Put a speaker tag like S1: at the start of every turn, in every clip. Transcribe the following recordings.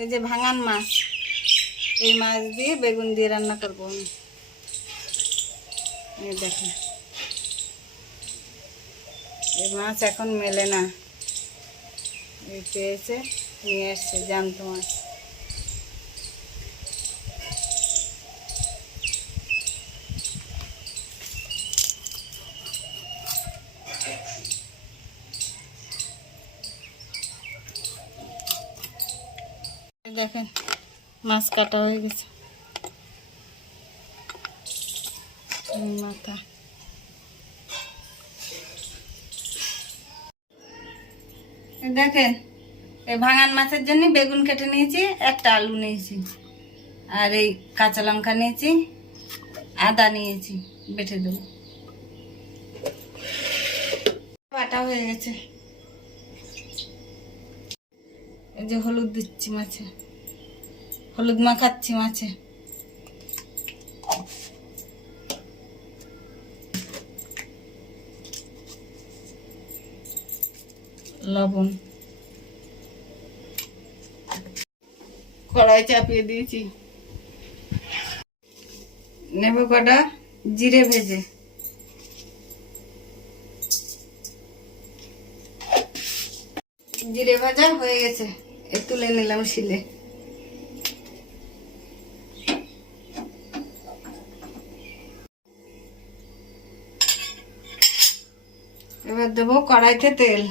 S1: এই যে ভাঙান মাছ, এই মাছ দিয়ে বেগুন দিয়ে রান্না করব আমি। এই দেখেন। এই মাছ এখন মেলে না। এই পেয়েছে, নিয়ে এসছে জ্যান্ত মাছ। দেখেন, মাছ কাটা হয়ে গেছে। মাথা। দেখেন, এই ভাঙান মাছের জন্য বেগুন কেটে নিয়েছি, একটা আলু নিয়েছি, আর এই কাঁচা লঙ্কা নিয়েছি, আদা নিয়েছি, বেটে দেবো। বাটা হয়ে গেছে। এই যে হলুদ দিচ্ছি মাছে। হলুদ মাখাচ্ছি মাছে। লবণ। কড়াই চাপিয়ে দিয়েছি। নেব কটা? জিরে ভেজে। জিরে ভাজা হয়ে গেছে। এ তুলে নিলাম শিলে। এবার দেবো কড়াইতে তেল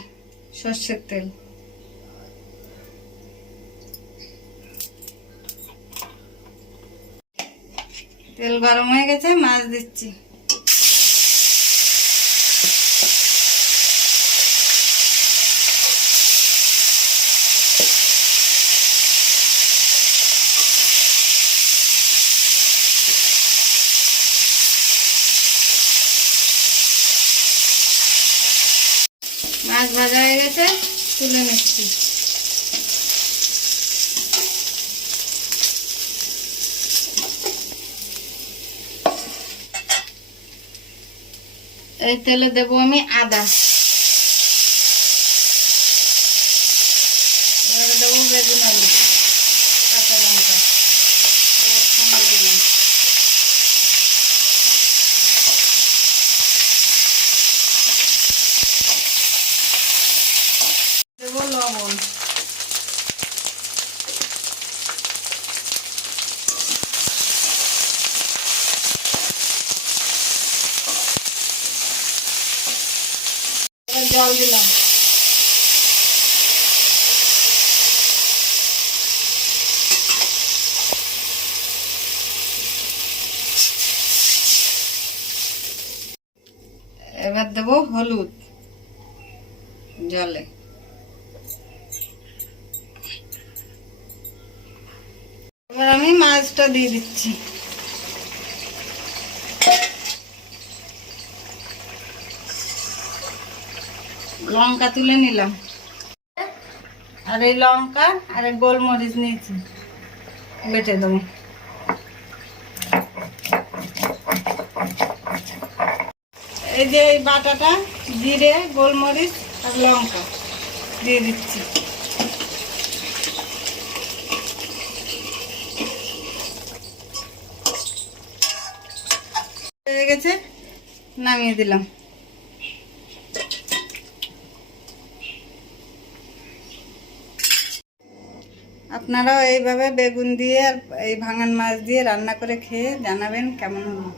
S1: সর্ষের তেল। তেল গরম হয়ে গেছে মাছ দিচ্ছি। মাছ ভাজা হয়ে গেছে তুলে নিচ্ছি। এই তেলে দেবো আমি আদা। দেবো বেগুন আলু কাঁচা লঙ্কা এবার সঙ্গে দিলাম দেবো লবণ এবার জল দিলাম। এবার দেবো হলুদ জলে। এবার আমি মাছটা দিয়ে দিচ্ছি। লঙ্কা তুলে নিলাম। আর এই লঙ্কা আর এই গোলমরিচ নিয়েছি। বেটে দেবো। এই যে এই বাটাটা, জিরে, গোলমরিচ আর লঙ্কা দিয়ে দিচ্ছি। হয়ে গেছে, নামিয়ে দিলাম। আপনারাও এইভাবে বেগুন দিয়ে আর এই ভাঙান মাছ দিয়ে রান্না করে খেয়ে জানাবেন কেমন হলো।